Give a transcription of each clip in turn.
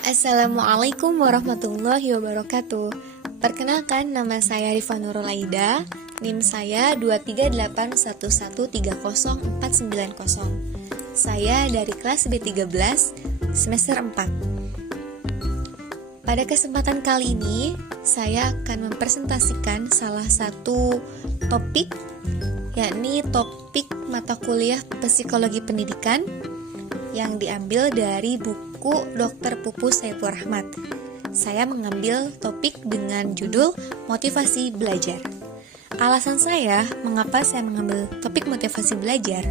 Assalamualaikum warahmatullahi wabarakatuh. Perkenalkan, nama saya Rifa Nurul Aida. NIM saya 23811304990. Saya dari kelas B13 semester 4. Pada kesempatan kali ini, saya akan mempresentasikan salah satu topik, yakni topik mata kuliah Psikologi Pendidikan yang diambil dari buku Dr. Pupus Saiful Rahmat. Saya mengambil topik dengan judul Motivasi Belajar. Alasan saya mengapa saya mengambil topik motivasi belajar,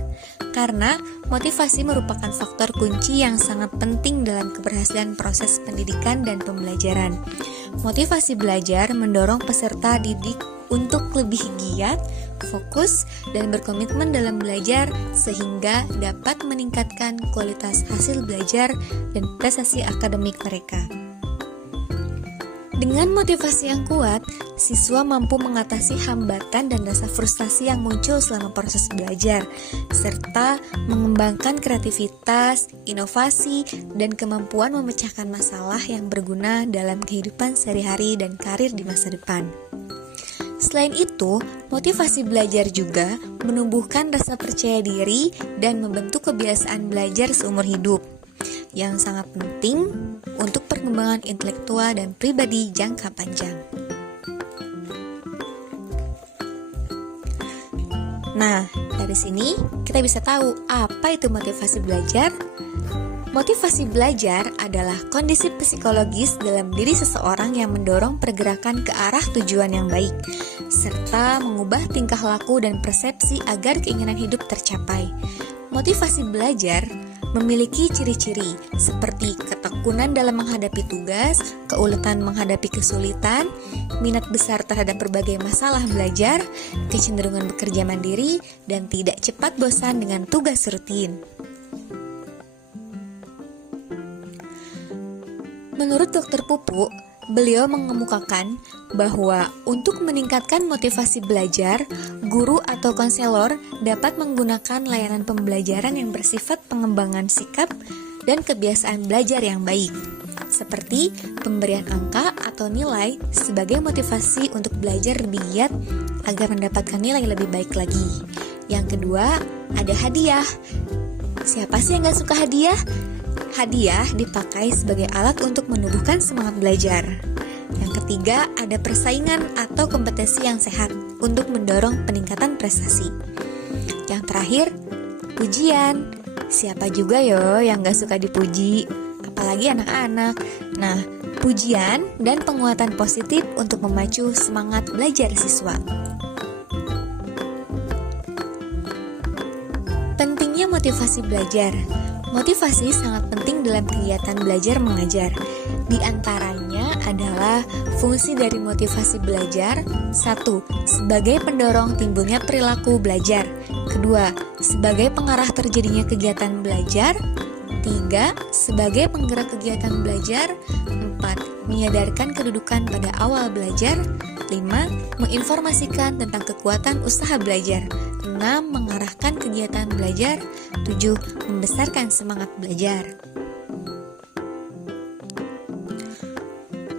karena motivasi merupakan faktor kunci yang sangat penting dalam keberhasilan proses pendidikan dan pembelajaran. Motivasi belajar mendorong peserta didik untuk lebih giat, fokus, dan berkomitmen dalam belajar sehingga dapat meningkatkan kualitas hasil belajar dan prestasi akademik mereka. Dengan motivasi yang kuat, siswa mampu mengatasi hambatan dan rasa frustasi yang muncul selama proses belajar, serta mengembangkan kreativitas, inovasi, dan kemampuan memecahkan masalah yang berguna dalam kehidupan sehari-hari dan karir di masa depan. Selain itu, motivasi belajar juga menumbuhkan rasa percaya diri dan membentuk kebiasaan belajar seumur hidup, yang sangat penting untuk perkembangan intelektual dan pribadi jangka panjang. Nah, dari sini kita bisa tahu apa itu motivasi belajar. Motivasi belajar adalah kondisi psikologis dalam diri seseorang yang mendorong pergerakan ke arah tujuan yang baik, serta mengubah tingkah laku dan persepsi agar keinginan hidup tercapai. Motivasi belajar memiliki ciri-ciri seperti ketekunan dalam menghadapi tugas, keuletan menghadapi kesulitan, minat besar terhadap berbagai masalah belajar, kecenderungan bekerja mandiri, dan tidak cepat bosan dengan tugas rutin. Menurut Dr. Pupu, beliau mengemukakan bahwa untuk meningkatkan motivasi belajar, guru atau konselor dapat menggunakan layanan pembelajaran yang bersifat pengembangan sikap dan kebiasaan belajar yang baik, seperti pemberian angka atau nilai sebagai motivasi untuk belajar lebih giat agar mendapatkan nilai lebih baik lagi. Yang kedua, ada hadiah. Siapa sih yang gak suka hadiah? Hadiah dipakai sebagai alat untuk menumbuhkan semangat belajar. Yang ketiga, ada persaingan atau kompetisi yang sehat untuk mendorong peningkatan prestasi. Yang terakhir, pujian. Siapa juga yang gak suka dipuji, apalagi anak-anak. Nah, pujian dan penguatan positif untuk memacu semangat belajar siswa. Pentingnya motivasi belajar. Motivasi sangat penting dalam kegiatan belajar mengajar. Di antaranya adalah fungsi dari motivasi belajar. 1. Sebagai pendorong timbulnya perilaku belajar. 2. Sebagai pengarah terjadinya kegiatan belajar. 3. Sebagai penggerak kegiatan belajar. 4. Menyadarkan kedudukan pada awal belajar. 5. Menginformasikan tentang kekuatan usaha belajar. 6. Mengarahkan kegiatan belajar. 7. Membesarkan semangat belajar.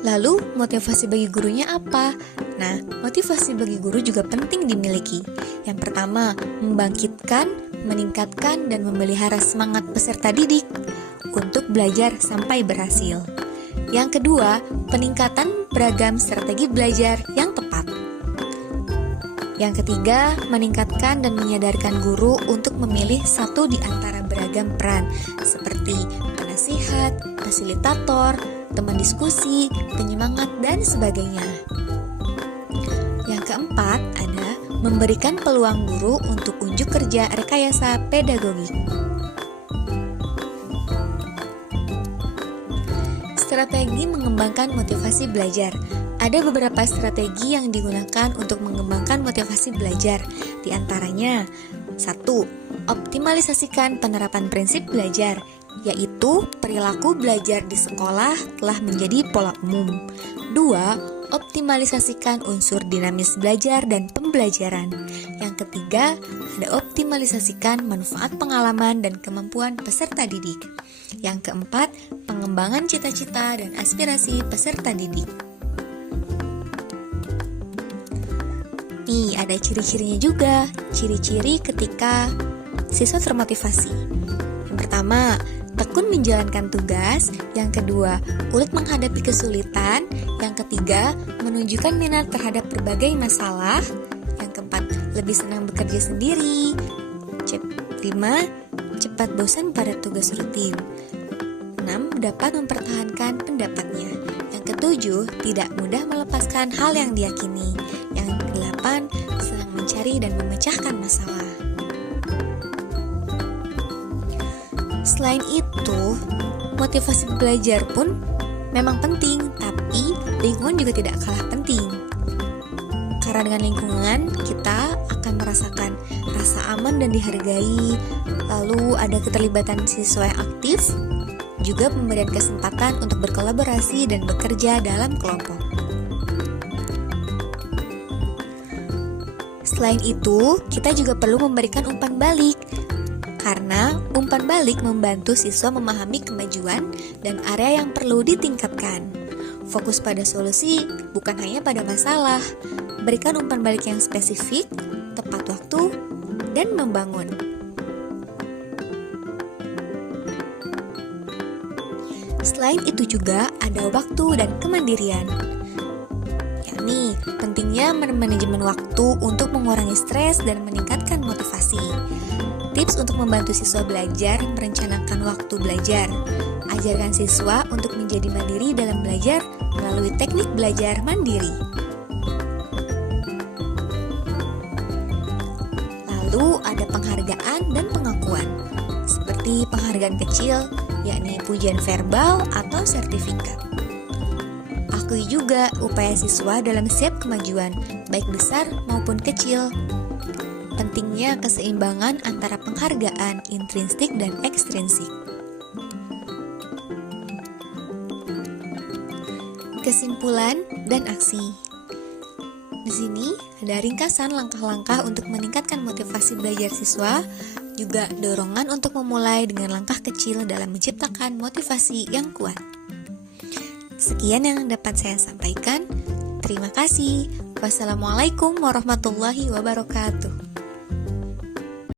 Lalu, motivasi bagi gurunya apa? Nah, motivasi bagi guru juga penting dimiliki. Yang pertama, membangkitkan, meningkatkan, dan memelihara semangat peserta didik untuk belajar sampai berhasil. Yang kedua, peningkatan beragam strategi belajar yang tepat. Yang ketiga, meningkatkan dan menyadarkan guru untuk memilih satu di antara beragam peran, seperti penasihat, fasilitator, teman diskusi, penyemangat, dan sebagainya. Yang keempat, ada memberikan peluang guru untuk unjuk kerja rekayasa pedagogik. Strategi mengembangkan motivasi belajar. Ada beberapa strategi yang digunakan untuk mengembangkan motivasi belajar. Di antaranya, 1. Optimalisasikan penerapan prinsip belajar, yaitu perilaku belajar di sekolah telah menjadi pola umum. 2. optimalisasikan unsur dinamis belajar dan pembelajaran. Yang ketiga, ada optimalisasikan manfaat pengalaman dan kemampuan peserta didik. Yang keempat, pengembangan cita-cita dan aspirasi peserta didik. Nih, ada ciri-cirinya juga. Ciri-ciri ketika siswa termotivasi. Yang pertama, tekun menjalankan tugas. Yang kedua, ulet menghadapi kesulitan. Yang ketiga, menunjukkan minat terhadap berbagai masalah. Yang keempat, lebih senang bekerja sendiri. 5. Cepat bosan pada tugas rutin. 6. Dapat mempertahankan pendapatnya. Yang ketujuh, tidak mudah melepaskan hal yang diyakini. Yang kedelapan, senang mencari dan memecahkan masalah. Selain itu, motivasi belajar pun memang penting, tapi lingkungan juga tidak kalah penting. Karena dengan lingkungan, kita akan merasakan rasa aman dan dihargai, lalu ada keterlibatan siswa yang aktif, juga pemberian kesempatan untuk berkolaborasi dan bekerja dalam kelompok. Selain itu, kita juga perlu memberikan umpan balik, karena umpan balik membantu siswa memahami kemajuan dan area yang perlu ditingkatkan. Fokus pada solusi, bukan hanya pada masalah. Berikan umpan balik yang spesifik, tepat waktu, dan membangun. Selain itu juga ada waktu dan kemandirian. Yakni pentingnya manajemen waktu untuk mengurangi stres dan meningkatkan motivasi. Tips untuk membantu siswa belajar merencanakan waktu belajar. Ajarkan siswa untuk menjadi mandiri dalam belajar melalui teknik belajar mandiri. Lalu ada penghargaan dan pengakuan. Seperti penghargaan kecil, yakni pujian verbal atau sertifikat. Akui juga upaya siswa dalam setiap kemajuan, baik besar maupun kecil. Pentingnya keseimbangan antara penghargaan intrinsik dan ekstrinsik. Kesimpulan dan aksi. Di sini ada ringkasan langkah-langkah untuk meningkatkan motivasi belajar siswa, juga dorongan untuk memulai dengan langkah kecil dalam menciptakan motivasi yang kuat. Sekian yang dapat saya sampaikan. Terima kasih. Wassalamualaikum warahmatullahi wabarakatuh.